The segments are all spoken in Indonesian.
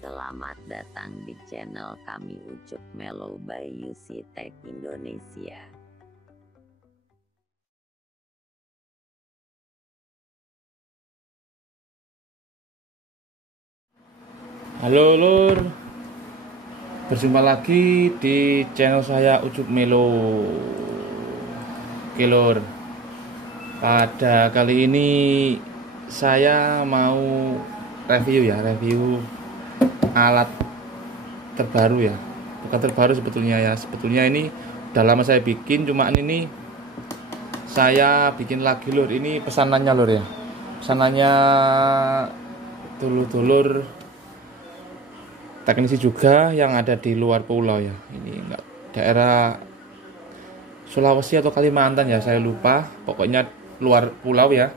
Selamat datang di channel kami Ucup Melo by UC Tech Indonesia. Halo Lur, berjumpa lagi di channel saya Ucup Melo. Oke Lur, pada kali ini saya mau review alat terbaru ya. Bukan terbaru sebetulnya ya, sebetulnya ini udah lama saya bikin, cuma ini saya bikin lagi Lur. Ini pesanannya Lur ya, pesanannya dulur-dulur teknisi juga yang ada di luar pulau ya. Ini enggak daerah Sulawesi atau Kalimantan ya, saya lupa. Pokoknya luar pulau ya.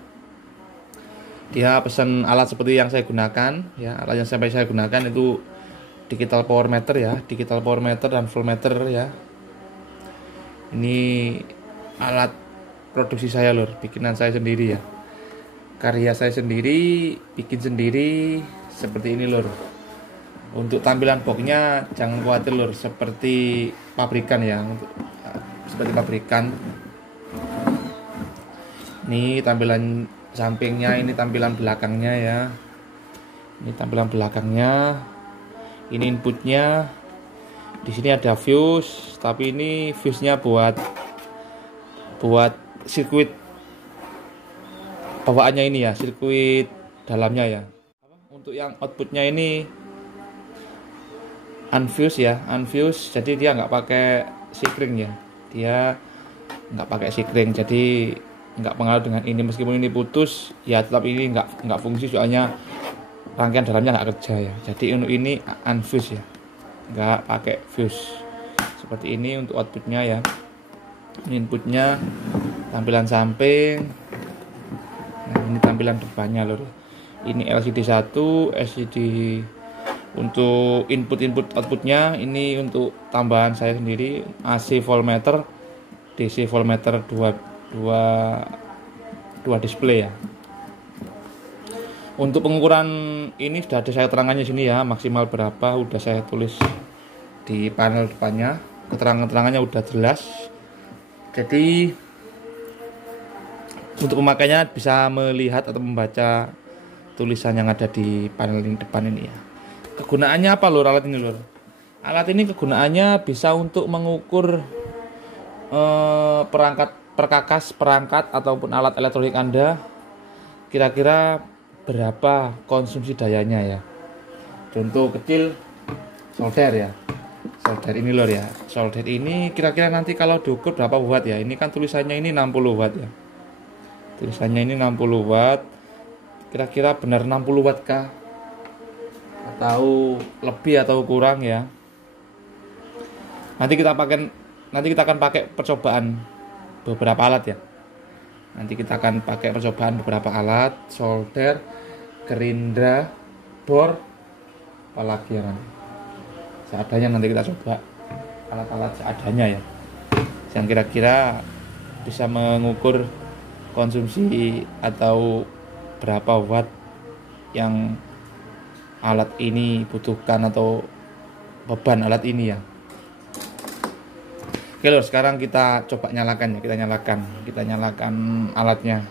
Dia pesan alat seperti yang saya gunakan ya. Alat yang sampai saya gunakan itu digital power meter ya, digital power meter dan voltmeter ya. Ini alat produksi saya Lur, bikinan saya sendiri ya. Karya saya sendiri, bikin sendiri seperti ini Lur. Untuk tampilan boxnya jangan khawatir Lur, seperti pabrikan ya, seperti pabrikan. Ini tampilan sampingnya, ini tampilan belakangnya ya. Ini tampilan belakangnya. Ini inputnya. Di sini ada fuse, tapi ini fuse-nya buat sirkuit bawaannya ini ya, sirkuit dalamnya ya. Untuk yang outputnya ini unfuse ya, unfuse, jadi dia nggak pakai sikring ya, dia nggak pakai sikring, jadi nggak pengaruh dengan ini. Meskipun ini putus ya, tetap ini nggak fungsi, soalnya rangkaian dalamnya nggak kerja ya. Jadi untuk ini unfuse ya, nggak pakai fuse. Seperti ini untuk outputnya ya. Ini inputnya, tampilan samping. Nah ini tampilan depannya Lur. Ini LCD 1, LCD. Untuk input outputnya ini untuk tambahan saya sendiri, AC voltmeter, DC voltmeter, dua display ya. Untuk pengukuran ini sudah ada saya terangannya sini ya, maksimal berapa udah saya tulis di panel depannya, keterangannya udah jelas. Jadi untuk pemakainya bisa melihat atau membaca tulisan yang ada di panel ini depan ini ya. Kegunaannya apa Lur alat ini Lur? Alat ini kegunaannya bisa untuk mengukur perkakas perangkat ataupun alat elektronik Anda, kira-kira berapa konsumsi dayanya ya. Contoh kecil solder ya. Solder ini Lur ya. Solder ini kira-kira nanti kalau diukur berapa watt ya. Ini kan tulisannya ini 60 watt ya. Tulisannya ini 60 watt. Kira-kira benar 60 watt kah? Atau lebih atau kurang ya. Nanti kita akan pakai percobaan beberapa alat ya. Nanti kita akan pakai percobaan beberapa alat, solder, gerindra, bor, apalagi ya nanti. Seadanya nanti kita coba alat-alat seadanya ya. Yang kira-kira bisa mengukur konsumsi atau berapa watt yang alat ini butuhkan atau beban alat ini ya. Oke Lur, sekarang kita coba nyalakan ya, kita nyalakan alatnya.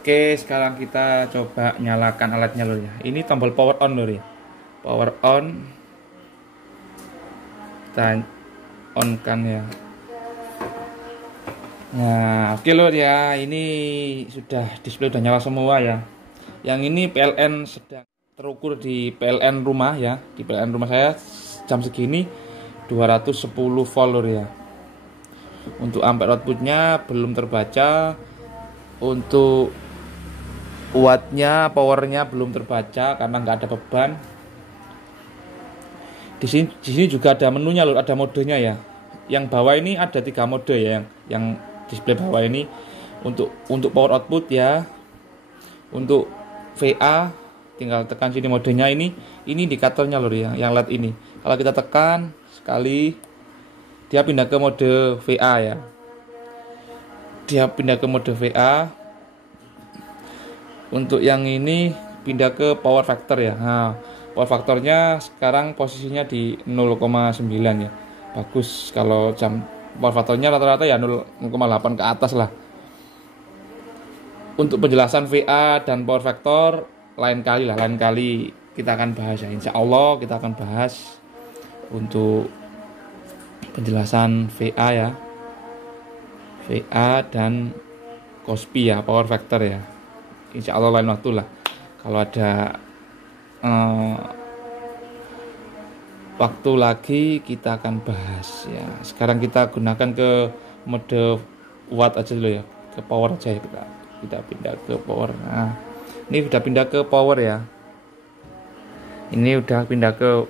Oke, sekarang kita coba nyalakan alatnya Lur ya. Ini tombol power on Lur ya. Power on. Kita on kan ya. Nah, oke Lur ya, ini sudah display udah nyala semua ya. Yang ini PLN sedang terukur di PLN rumah ya. Di PLN rumah saya jam segini 210 volt Lur ya. Untuk ampere outputnya belum terbaca. Untuk wattnya, powernya belum terbaca karena nggak ada beban. Di sini juga ada menunya Lur, ada modenya ya. Yang bawah ini ada 3 mode ya, yang display bawah ini untuk power output ya. Untuk VA tinggal tekan sini modenya, ini indikatornya Lur ya, yang LED ini. Kalau kita tekan sekali dia pindah ke mode VA ya. Dia pindah ke mode VA. Untuk yang ini pindah ke power factor ya. Nah, power factornya sekarang posisinya di 0,9 ya. Bagus kalau jam power factornya rata-rata ya 0,8 ke atas lah. Untuk penjelasan VA dan power factor lain kali kita akan bahas ya. Insya Allah kita akan bahas untuk penjelasan VA ya, VA dan Kospi ya, power factor ya. Insya Allah lain waktu lah. Kalau ada waktu lagi kita akan bahas ya. Sekarang kita gunakan ke mode watt aja dulu ya, ke power aja ya, kita pindah ke power. Nah, ini udah pindah ke power ya. Ini udah pindah ke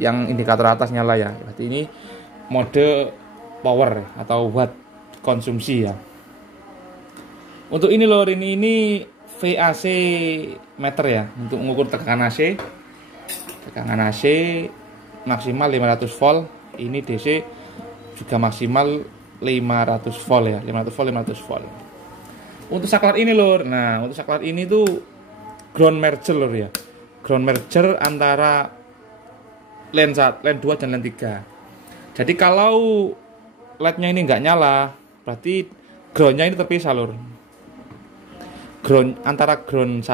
yang indikator atas nyala ya. Berarti ini mode power atau watt konsumsi ya. Untuk ini lor, ini VAC meter ya, untuk mengukur tegangan AC. Tegangan AC maksimal 500 volt. Ini DC juga maksimal 500 volt ya, 500 volt. Untuk saklar ini lor. Nah, untuk saklar ini tuh ground merger lor ya. Ground merger antara LAN 2 dan LAN 3. Jadi kalau LED-nya ini nggak nyala, berarti ground-nya ini terpisah lor. Ground antara ground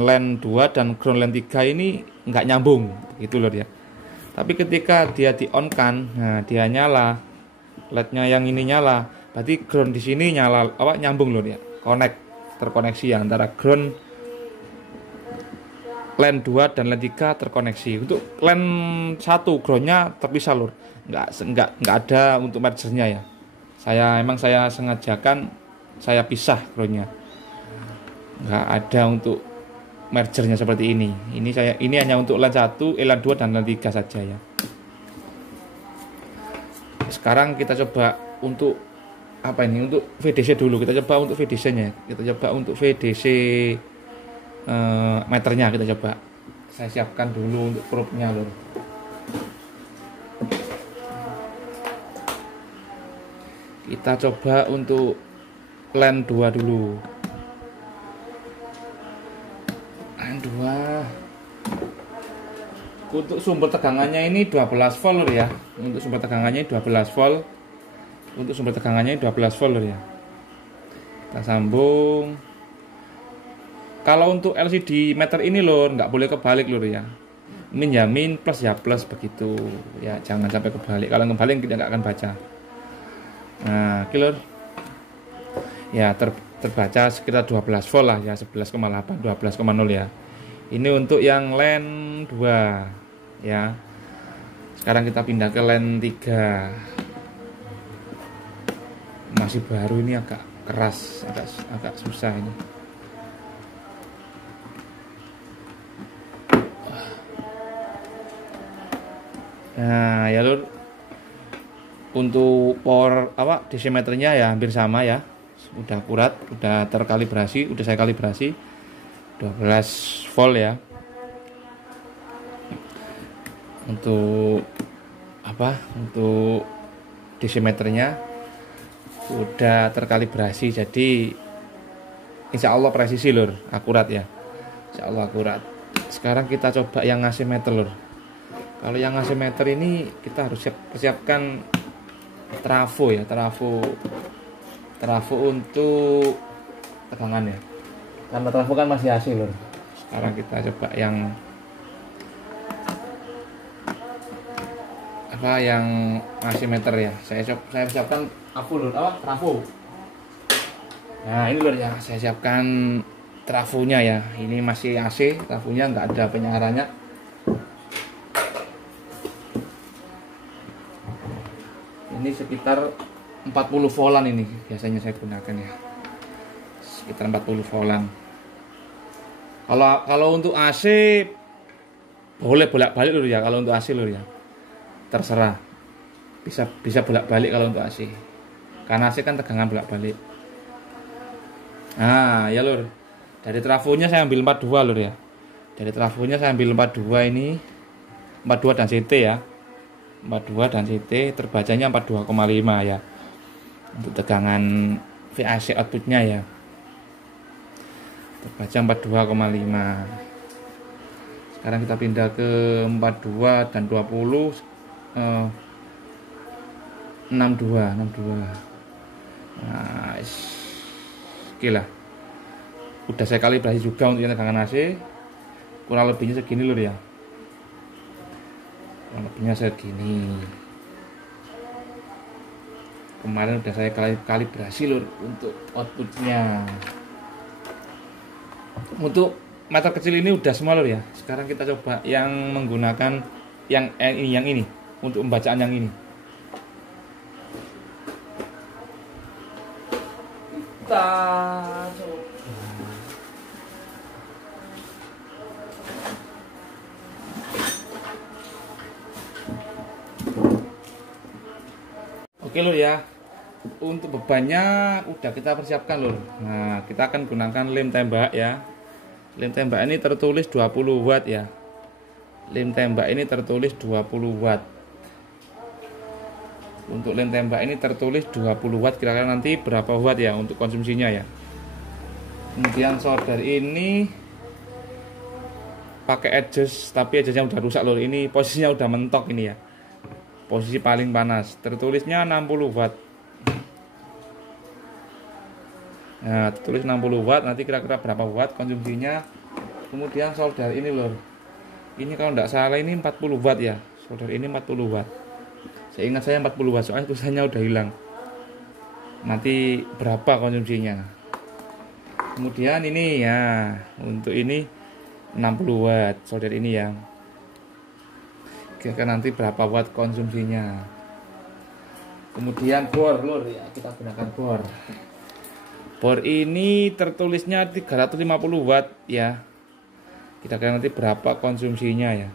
LAN 2 dan ground LAN 3 ini nggak nyambung gitu lor ya. Tapi ketika dia di-on-kan, nah dia nyala, LED-nya yang ini nyala, berarti ground di sini nyala, nyambung lor ya. Terkoneksi ya, antara ground LAN 2 dan LAN 3 terkoneksi. Untuk LAN 1 groundnya terpisah lur. Nggak ada untuk mergernya ya. Saya sengajakan saya pisah groundnya. Nggak ada untuk mergernya seperti ini. Ini hanya untuk LAN 1, LAN 2 dan LAN 3 saja ya. Sekarang kita coba untuk untuk VDC dulu. Kita coba untuk VDC-nya. Kita coba untuk VDC meternya kita coba. Saya siapkan dulu untuk probe-nya lor. Kita coba untuk LAN 2 dulu. LAN 2. Untuk sumber tegangannya ini 12 volt lor ya. Untuk sumber tegangannya 12 volt. Untuk sumber tegangannya 12 volt lor ya. Kita sambung. Kalau untuk LCD meter ini lor, nggak boleh kebalik lor ya. Min ya min, plus ya plus begitu. Ya jangan sampai kebalik. Kalau kebalik kita nggak akan baca. Nah, lor. Ya terbaca sekitar 12 volt lah ya, 11,8, 12,0 ya. Ini untuk yang LAN 2 ya. Sekarang kita pindah ke LAN 3. Masih baru ini agak keras, agak susah ini. Nah ya lur, untuk power DC meternya ya hampir sama ya, udah akurat, udah terkalibrasi, udah saya kalibrasi 12 volt ya. Untuk untuk DC meternya udah terkalibrasi, jadi insya Allah presisi lur, akurat ya, insya Allah akurat. Sekarang kita coba yang AC meter lur. Kalau yang AC meter ini kita harus persiapkan trafo ya, trafo untuk tegangan ya. Karena trafo kan masih AC lur. Sekarang kita coba yang AC meter ya. Saya siapkan trafo. Nah ini lur ya, saya siapkan trafonya ya. Ini masih AC, trafonya nggak ada penyarannya. Ini sekitar 40 voltan ini biasanya saya gunakan ya, sekitar 40 voltan. Kalau untuk AC boleh bolak-balik lur ya. Kalau untuk AC lur ya terserah, bisa bolak-balik kalau untuk AC, karena AC kan tegangan bolak-balik. Nah ya lur, dari trafonya saya ambil 42 lur ya. Dari trafonya saya ambil 42 ini, 42 dan CT ya, 42 dan CT, terbacanya 42,5 ya untuk tegangan VAC outputnya ya. terbaca 42,5. Sekarang kita pindah ke 42 dan 20, 62. Nah, oke lah. Udah saya kalibrasi juga untuk yang tegangan AC. Kurang lebihnya segini lur ya. Kurang lebihnya segini. Kemarin udah saya kalibrasi lur untuk outputnya. Untuk meter kecil ini udah semua lur ya. Sekarang kita coba yang menggunakan yang ini untuk pembacaan yang ini. Kita coba. Oke lur ya. Untuk bebannya udah kita persiapkan lur. Nah, kita akan gunakan lem tembak ya. Lem tembak ini tertulis 20 watt ya. Lem tembak ini tertulis 20 watt. Untuk lem tembak ini tertulis 20 watt, kira-kira nanti berapa watt ya untuk konsumsinya ya. Kemudian solder ini pakai adjust, tapi adjustnya udah rusak lur. Ini posisinya udah mentok ini ya. Posisi paling panas. Tertulisnya 60 watt. Nah, tertulis 60 watt, nanti kira-kira berapa watt konsumsinya. Kemudian solder ini lur. Ini kalau tidak salah ini 40 watt ya. Solder ini 40 watt. Saya ingat saya 40 watt, soalnya tulisannya udah hilang. Nanti berapa konsumsinya. Kemudian ini ya, untuk ini 60 watt solder ini ya. Kira-kira nanti berapa watt konsumsinya. Kemudian bor lur ya, kita gunakan bor. Bor ini tertulisnya 350 watt ya. Kira-kira nanti berapa konsumsinya ya.